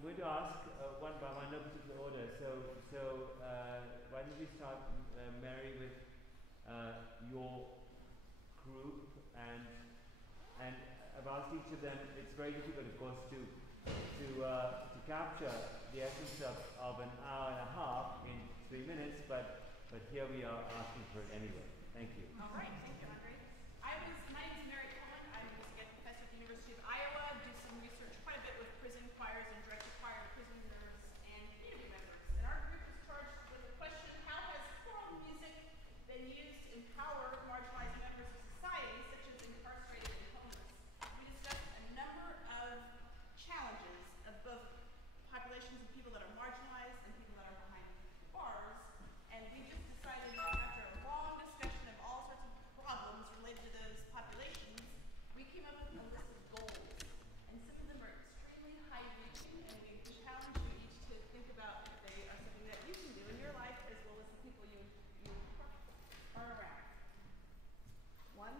I'm going to ask one by one, no particular order. So why don't we start, Mary, with your group, and I've asked each of them. It's very difficult, of course, to capture the essence of an hour and a half in 3 minutes, but here we are asking for it anyway. Thank you. All right, thank you, Andre. My name is Mary Cohen. I'm a music ed professor at the University of Iowa. Do some research quite a bit with prison choirs and direct to choir prisoners and community members. And our group is charged with the question: how has choral music been used to empower marginalized members of society, such as incarcerated and homeless? We discussed a number of challenges of both populations of people that are marginalized and people that are behind bars. And we just decided, after a long discussion of all sorts of problems related to those populations, we came up with a list of goals. And some of them are extremely high-reaching, and we challenge you each to think about if they are something that you can do in your life as well as the people you are around. 1,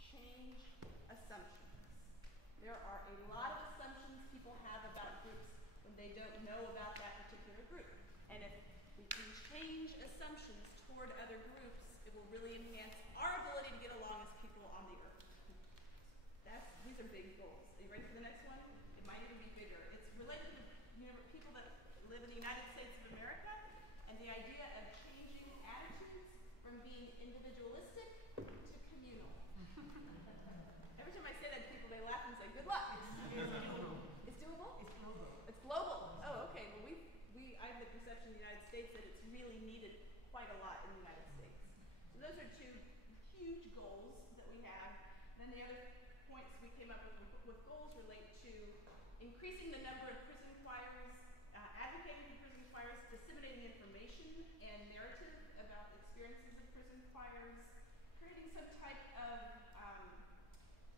change assumptions. There are a lot of assumptions people have about groups when they don't know about that particular group. And if we can change assumptions toward other groups, it will really enhance our ability to get along as people on the earth. These are big goals. Are you ready for the next one? It might even be bigger. It's related to people that live in the United States of America, and the idea of changing attitudes from being individualistic to communal. Every time I say that to people, they laugh and say, good luck. It's doable? It's global. It's global. Oh, okay. Well, I have the perception in the United States that it's really needed quite a lot in the United States. So those are 2 huge goals that we have. And then the other points we came up with goals relate to increasing the number of prison choirs, advocating for prison choirs, disseminating information and narrative about experiences of prison choirs, creating some type of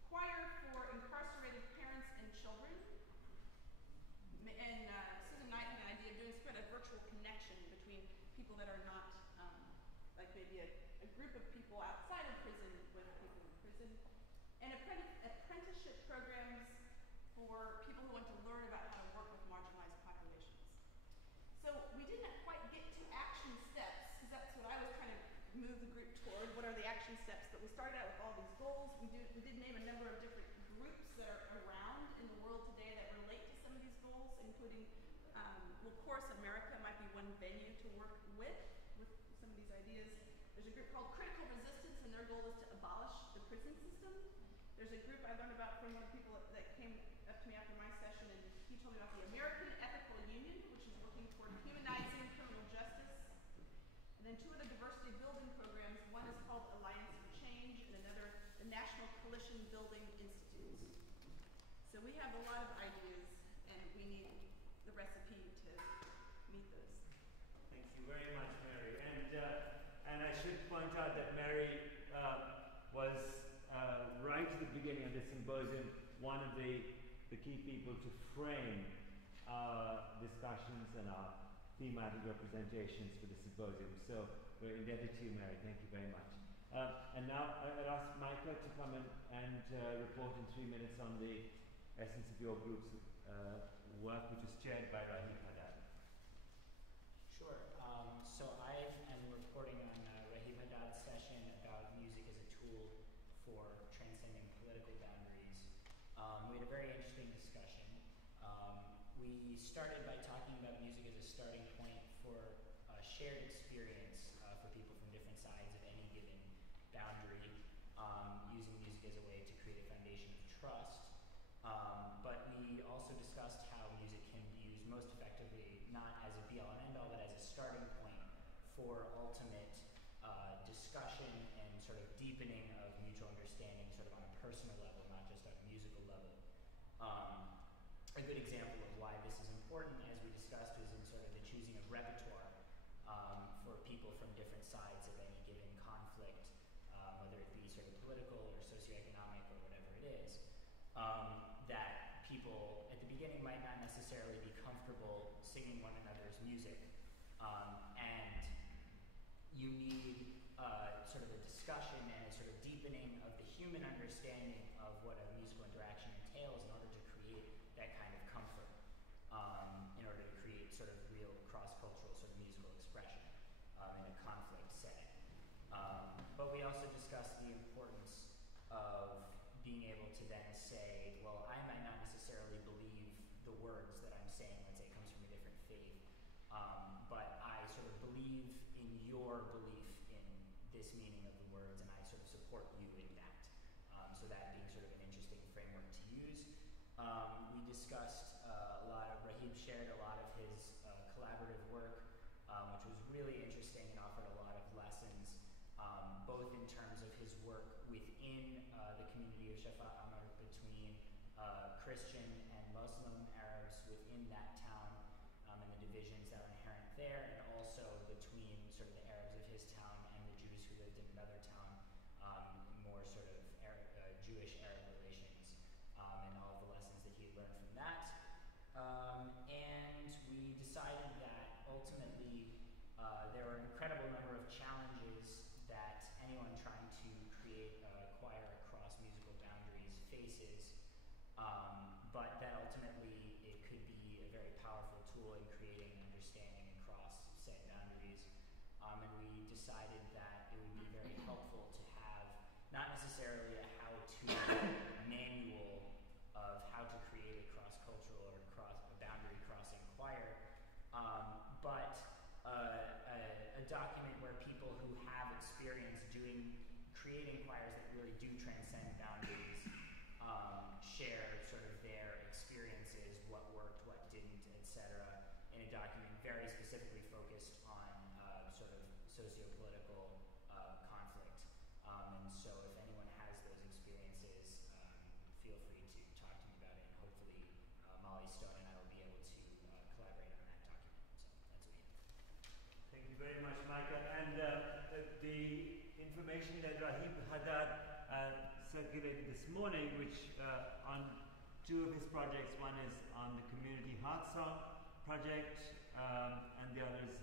choir for incarcerated parents and children. And Susan Knight had an idea of doing some kind of virtual connection between people that are not, like maybe a group of people outside of prison with people in prison. And apprenticeship programs for people who want to learn about how to work with marginalized populations. So we didn't quite get to action steps, because that's what I was trying to move the group toward. What are the action steps? But we started out with all these goals. We did name a number of different groups that are around in the world today that relate to some of these goals, including, Chorus America might be one venue to work with some of these ideas. There's a group called Critical Resistance, and their goal is to abolish the prison system. There's a group I learned about from one of the people that came up to me after my session, and he told me about the American Ethical Union, which is working toward humanizing criminal justice. And then 2 other diversity building programs. One is called Alliance for Change, and another, the National Coalition Building Institute. So we have a lot of ideas, and we need the recipe to meet those. Thank you very much, Mary. And I should point out that Mary was right at the beginning of this symposium one of the key people to frame our discussions and our thematic representations for the symposium. So we're indebted to you, Mary. Thank you very much. And now I'll ask Micah to come and report in 3 minutes on the essence of your group's work, which was chaired by Rahim Haddad. Sure. So I am reporting on Rahim Haddad's session about music as a tool for transcending political boundaries. We had a very interesting discussion. We started by talking about music as a starting point for a shared experience for people from different sides of any given boundary, using music as a way to create a foundation of trust. But we also discussed how music can be used most effectively, not as a be-all and end-all, but as a starting point for ultimate discussion and sort of deepening of mutual understanding sort of on a personal level, not just on a musical level. A good example of why this is important, as we discussed, is in sort of the choosing of repertoire for people from different sides of any given conflict, whether it be sort of political or socioeconomic or whatever it is. That people at the beginning might not necessarily be comfortable singing one another's music. And you need sort of a discussion and a sort of deepening of the human understanding of what a musical interaction entails in order to create that kind of comfort. but we also discussed the importance of being able to then say, well, I might not necessarily believe the words that I'm saying, let's say it comes from a different faith, but I sort of believe in your belief in this meaning of the words, and I sort of support you in that. So that being sort of an interesting framework to use. We discussed a lot of, Rahib shared a lot of his collaborative work, which was really interesting and offered a lot of lessons, both in terms of his work within the community of Shafa Amr, between Christian and Muslim Arabs within that town, and the divisions that are inherent there, and also between sort of the Arabs of his town and the Jews who lived in another town, more sort of Jewish-Arab relations, and all of the lessons that he had learned from that. And we decided that ultimately there were an incredible number of challenges that anyone trying to create a choir across musical boundaries faces, but that ultimately it could be a very powerful tool in creating understanding across said boundaries. And we decided that it would be very helpful to have not necessarily a how-to manual of how to create a cross-cultural or a boundary-crossing choir, but a document where people who have experience creating choirs that really do transcend boundaries, share sort of their experiences, what worked, what didn't, etc., in a document very specifically focused on sort of socio-political conflict. And so if anyone has those experiences, feel free to talk to me about it, and hopefully Molly Stone and I will be able to collaborate on that document. So that's what we have. Thank you very much, Micah. And the information that Rahib Haddad circulated this morning, which on two of his projects, one is on the Community Heart Song project, and the other is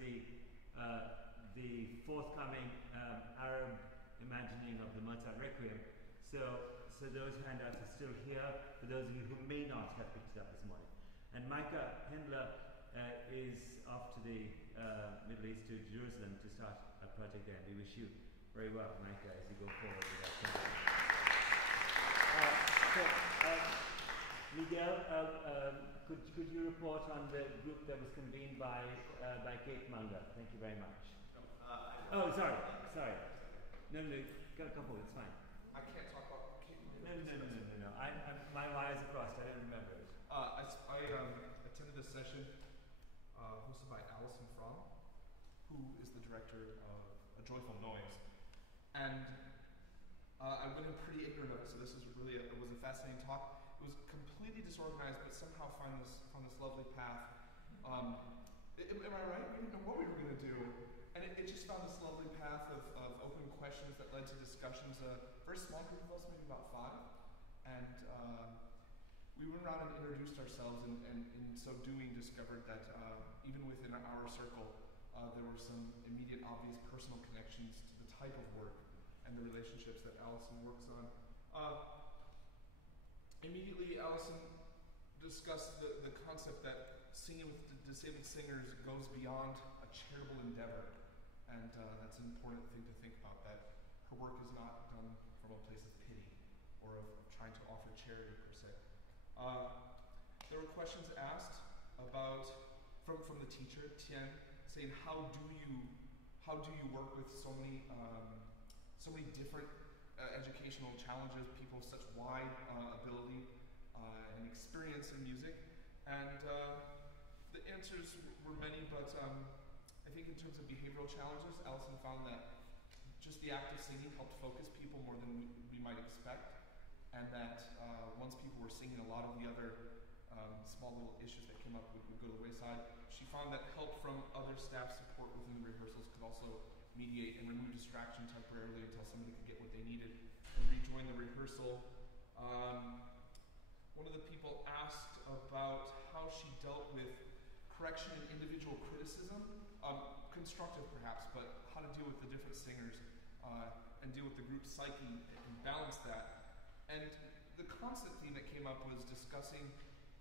the forthcoming Arab imagining of the Mozart Requiem. So those handouts are still here for those of you who may not have picked it up this morning. And Micah Hendler is off to the Middle East, to Jerusalem, to start a project there. And we wish you very well, Micah, as you go forward with that project. Miguel, could you report on the group that was convened by Kate Munger? Thank you very much. Oh, sorry. No, go forward, it's fine. I can't talk about Kate Munger. No. My wires are crossed, I don't remember it. I attended this session hosted by Alison Fromm, who is the director of A Joyful Noise. And I went in pretty ignorant of it, so this was a fascinating talk. It was completely disorganized, but somehow found this lovely path. Am I right? We didn't know what we were going to do. And it just found this lovely path of open questions that led to discussions. A very small group of us, maybe about 5. And we went around and introduced ourselves, and in so doing discovered that even within our circle, there were some immediate, obvious personal connections to the type of work and the relationships that Alison works on. Immediately, Alison discussed the concept that singing with disabled singers goes beyond a charitable endeavor, and that's an important thing to think about, that her work is not done from a place of pity or of trying to offer charity, per se. There were questions asked about, from the teacher, Tian, saying, how do you work with so many different educational challenges, people with such wide ability and experience in music? And the answers were many, but I think in terms of behavioral challenges, Alison found that just the act of singing helped focus people more than we might expect, and that once people were singing, a lot of the other small little issues that came up would go to the wayside. She found that help from other staff support within the rehearsals could also mediate and remove distraction temporarily until somebody could get what they needed and rejoin the rehearsal. One of the people asked about how she dealt with correction and individual criticism, constructive perhaps, but how to deal with the different singers and deal with the group psyche and balance that. And the constant theme that came up was discussing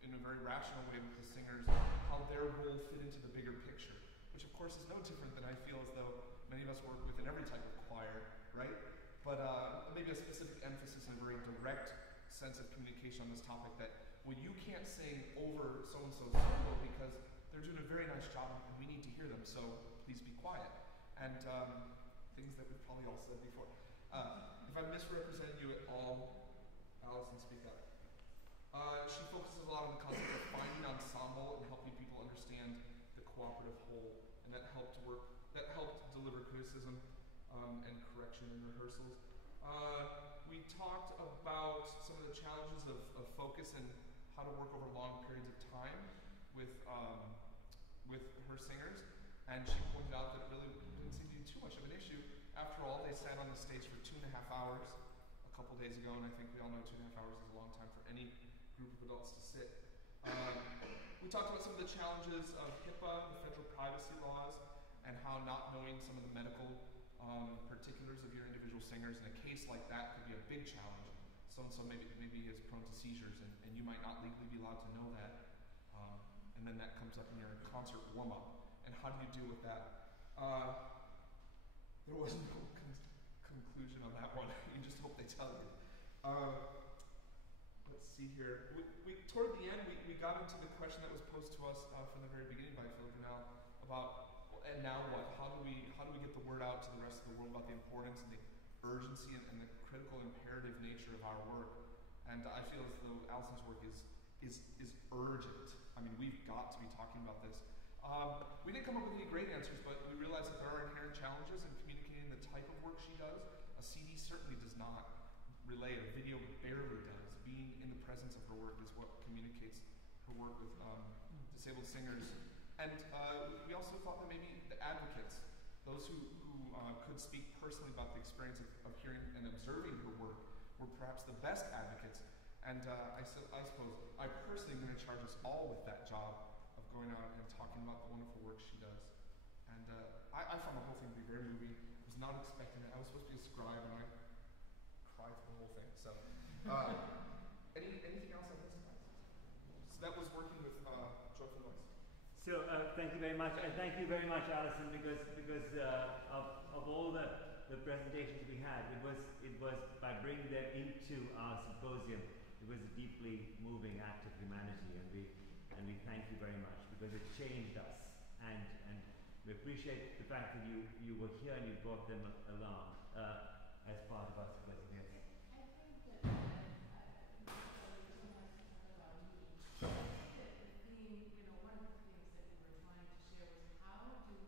in a very rational way with the singers how their role fit into the bigger picture, which of course is no different than I feel as though many of us work with in every type of choir, right? But maybe a specific emphasis and a very direct sense of communication on this topic that when you can't sing over so-and-so's solo because they're doing a very nice job and we need to hear them, so please be quiet. And things that we've probably all said before. If I misrepresented you at all, Allison, speak up. She focuses a lot on the concept of finding ensemble and helping people understand the cooperative whole, and that helped deliver criticism and correction in rehearsals. We talked about some of the challenges of focus and how to work over long periods of time with her singers, and she pointed out that it really didn't seem to be too much of an issue. After all, they sat on the stage for 2.5 hours a couple days ago, and I think we all know 2.5 hours is a long time for any group of adults to sit. We talked about some of the challenges of HIPAA, the federal privacy laws, and how not knowing some of the medical particulars of your individual singers in a case like that could be a big challenge. So-and-so maybe is prone to seizures, and you might not legally be allowed to know that. And then that comes up in your concert warm-up. And how do you deal with that? There was no conclusion on that one. You just hope they tell you. Let's see here. Toward the end, we got into the question that was posed to us from the very beginning by Phil Grinnell about, and now what? How do we get the word out to the rest of the world about the importance and the urgency and the critical imperative nature of our work? And I feel as though Allison's work is urgent. I mean, we've got to be talking about this. We didn't come up with any great answers, but we realized that there are inherent challenges in communicating the type of work she does. A CD certainly does not relay, a video barely does. Being in the presence of her work is what communicates her work with disabled singers. And we also thought that maybe the advocates, those who could speak personally about the experience of hearing and observing her work, were perhaps the best advocates. And I suppose I personally am going to charge us all with that job of going out and talking about the wonderful work she does. And I found the whole thing to be very moving. I was not expecting it. I was supposed to be a scribe, and I cried for the whole thing. So, anything else on this? So that was working with Joyful Noise. So thank you very much, and thank you very much, Allison, because of all the presentations we had, it was by bringing them into our symposium, it was a deeply moving act of humanity, and we thank you very much because it changed us, and we appreciate the fact that you were here and you brought them along as part of our symposium. Yes. I think that one of the things that we were trying to share was how do we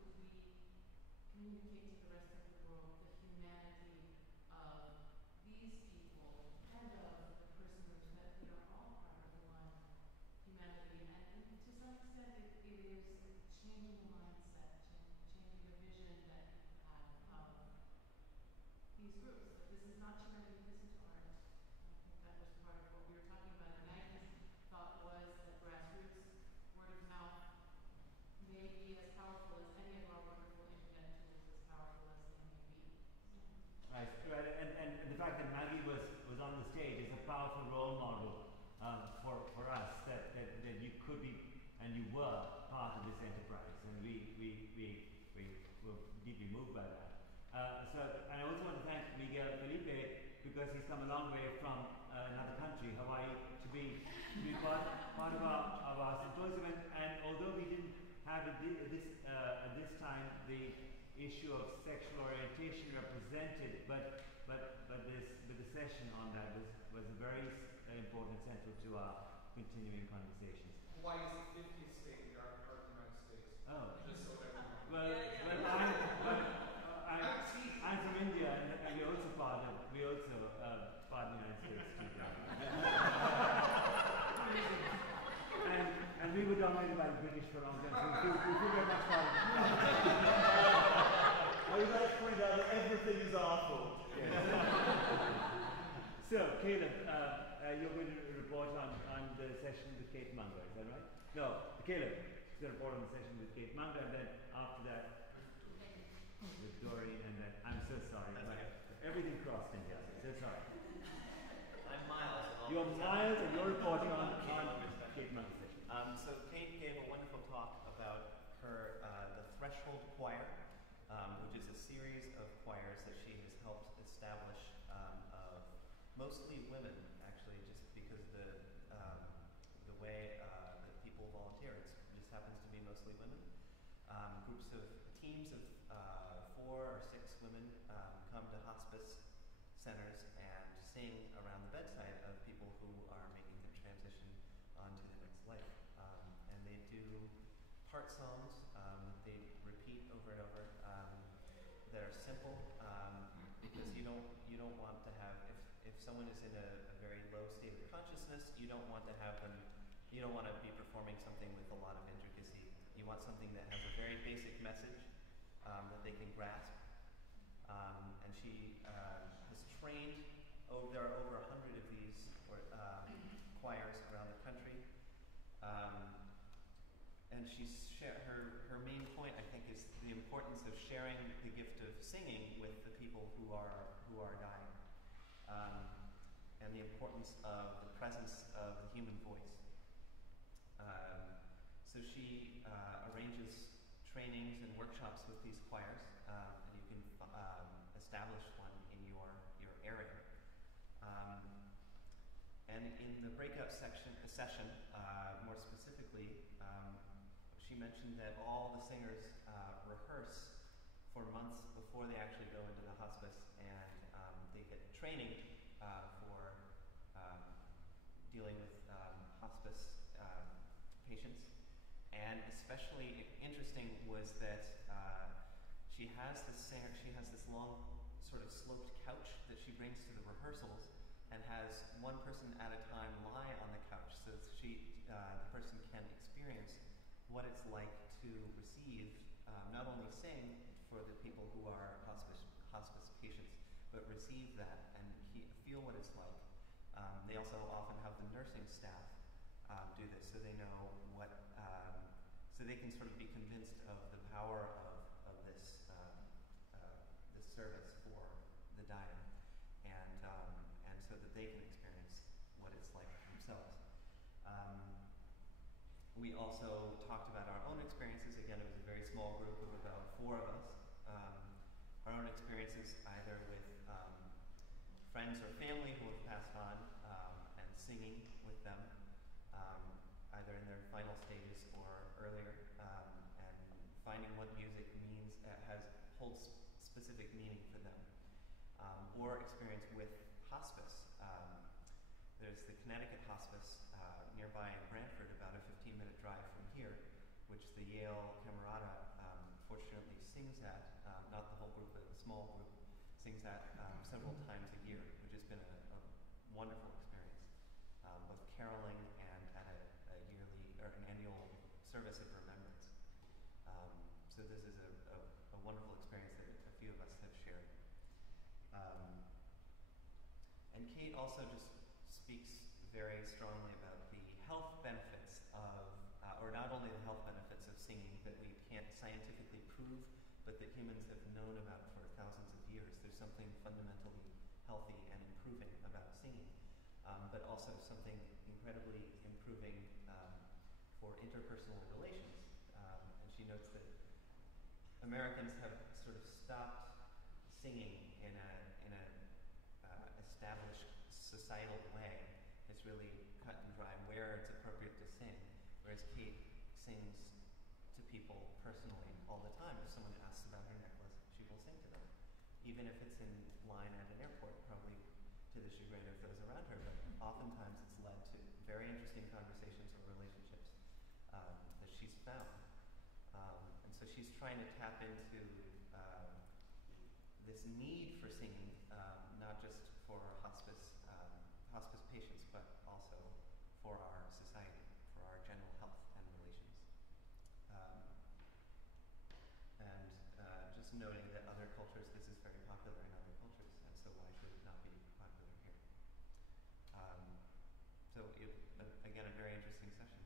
communicate to the rest of the world the humanity of these people and of the prisoners, that we are all part of one humanity. And to some extent it is changing the mindset, changing the vision that people have of these groups. That this is not charity, this is art. I think that was part of what we were talking about. And Agnes' thought was that grassroots, word of mouth, may be as powerful as any of our wonderful internet tools, as powerful as they may be. Right, and the fact that Maggie was on the stage is a powerful role model for us that you could be and you were part of this enterprise, and we were deeply moved by that. So I also want to thank Miguel Felipe because he's come a long way from another country, Hawaii, to be part of our symposium. And although we didn't have at this time the issue of sexual orientation represented, but the session on that was very important and central to our continuing conversations. Hawaii is the 50th state in the United States. Oh. Just so everyone knows. Well, I'm from India, and we also part of the United States too. and we were dominated by the British for a long time, so we feel very much part of it. I would like to point out that everything is our fault. So, Caleb, you're going to report on the session with Kate Munger, is that right? No, Caleb is going to report on the session with Kate Munger, and then after that, with Doreen, and then I'm so sorry, but everything crossed in here. So sorry. I'm Miles. You're Miles, and you're reporting on Kate Munger's session. So Kate gave a wonderful talk about her the Threshold Choir, which is a series of choirs that she has helped establish of mostly women, actually, just because the way that people volunteer, it just happens to be mostly women. Groups of teams of 4 or 6 women come to hospice centers and sing around the bedside of people who are making the transition onto the next life. And they do part songs that they repeat over and over that are simple because you don't want to have, if someone is in a very low state of consciousness, you don't want to be performing something with a lot of intricacy. You want something that has a very basic message that they can grasp. And she has trained, there are over 100 of these choirs around the country. And her main point, I think, is the importance of sharing the gift of singing with the people who are dying. And the importance of the presence of the human voice. So she arranges trainings and workshops with these choirs, and you can establish one in your area. And in the breakout session, more specifically, she mentioned that all the singers rehearse for months before they actually go into the hospice, and they get training for dealing with hospice patients. And especially interesting was that she has this long sort of sloped couch that she brings to the rehearsals, and has one person at a time lie on the couch so that the person can experience what it's like to receive, not only sing for the people who are hospice patients, but receive that and feel what it's like. They also often have the nursing staff do this, so they know so they can sort of be convinced of the power of this this service for the dying, and so that they can experience what it's like themselves. We also talked about our own experiences. Again, it was a very small group of about 4 of us. Our own experiences either with friends or family who have passed on, and singing with them, either in their final stages or earlier, and finding what music means, holds specific meaning for them. Or experience with hospice. There's the Connecticut Hospice nearby in Brantford, about a 15-minute drive from here, which the Yale Camerata fortunately sings at, not the whole group, but a small group, sings at several times a year, which has been a wonderful experience, both caroling and at a yearly or an annual service of remembrance. So this is a wonderful experience that a few of us have shared. And Kate also just speaks very strongly about the health benefits of, or not only the health benefits of singing that we can't scientifically prove, but that humans have known about for thousands of years. There's something fundamentally healthy and improving about singing, but also something incredibly improving for interpersonal relations. And she notes that Americans have sort of stopped singing in a established societal way. It's really cut and dry where it's appropriate to sing, whereas Kate sings to people personally all the time. If someone asks about her necklace, she will sing to them, even if it's in line at an airport, probably to the chagrin of those around her. But oftentimes it's led to very interesting conversations or relationships that she's found. And so she's trying to tap into this need for singing, not just for hospice patients, but also for our society, for our general health and relations. And just noting that other cultures, this is very popular in other cultures, and so why should it not be popular here? Again, a very interesting session.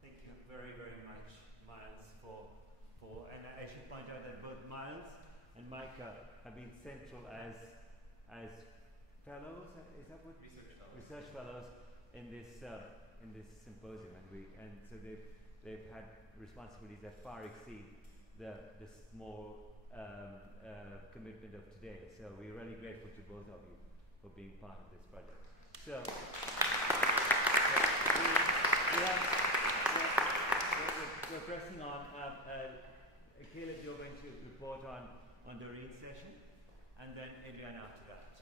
Thank you very, very much, Miles, and I should point out that both Miles and Micah have been central as fellows. Is that what? Research fellows in this symposium, and so they've had responsibilities that far exceed the small commitment of today. So we're really grateful to both of you for being part of this project. So we're pressing on. Caleb, you're going to report on Doreen's session, and then Adrian after that.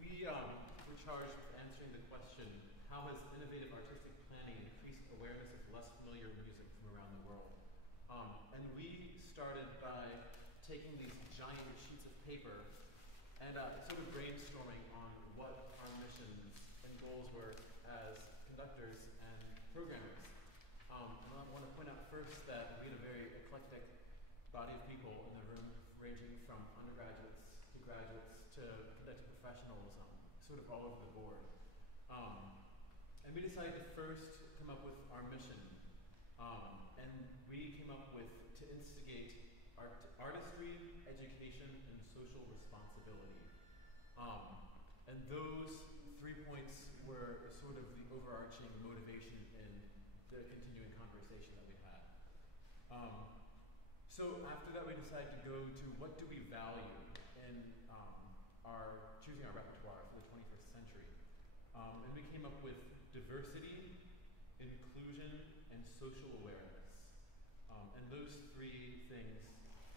We were charged with answering the question, how has innovative artistic planning increased awareness of less familiar music from around the world? And we started by taking these giant sheets of paper and sort of brainstorming on what our missions and goals were as conductors and programmers. And I want to point out first that we had a very eclectic body of people in the room, ranging from undergraduates to graduates to conducting professionals, sort of all over the board. And we decided to first come up with our mission. And we came up with to instigate artistry, education, and social responsibility. And those 3 points were sort of the overarching motivation in the continuing conversation that we had. So after that, we decided to go to what do we value in choosing our repertoire for the 21st century. And we came up with diversity, inclusion, and social awareness. And those 3 things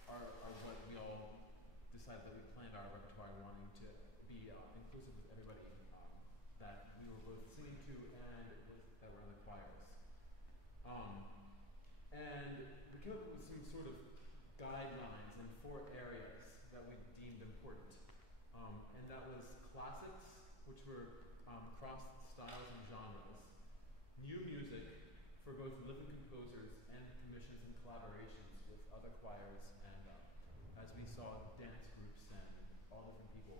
are what we all decided that we planned our repertoire wanting to be inclusive with everybody that we were both singing to and that were in the choirs. And we came up with some sort of guidelines in 4 areas that we deemed important. And that was classics, which were cross styles and genres, new music for both living composers and commissions and collaborations with other choirs and, as we saw, dance groups and all different people,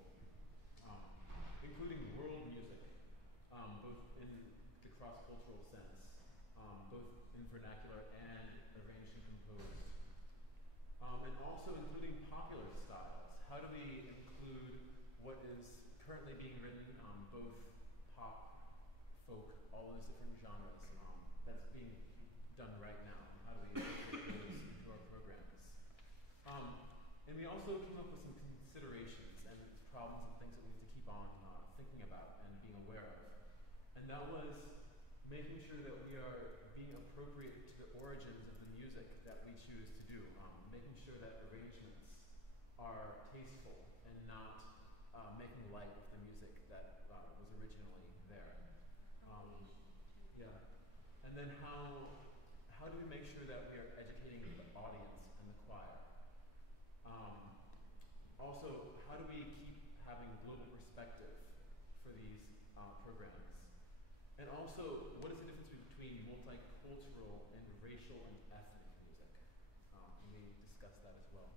including world music, both in the cross-cultural sense, both in vernacular and arranged and composed, and also including popular styles. How do we include what is currently being written, both pop, folk, all those different genres that's being done right now? How do we incorporate those into our programs? And we also came up with some considerations and problems and things that we need to keep on thinking about and being aware of. And that was making sure that we are being appropriate to the origins of the music that we choose to do, making sure that arrangements are tasteful and not making light of the music that was originally there. Yeah. And then how do we make sure that we are educating the audience and the choir? Also, how do we keep having global perspective for these programs? And also, what is the difference between multicultural and racial and ethnic music? And we discussed that as well.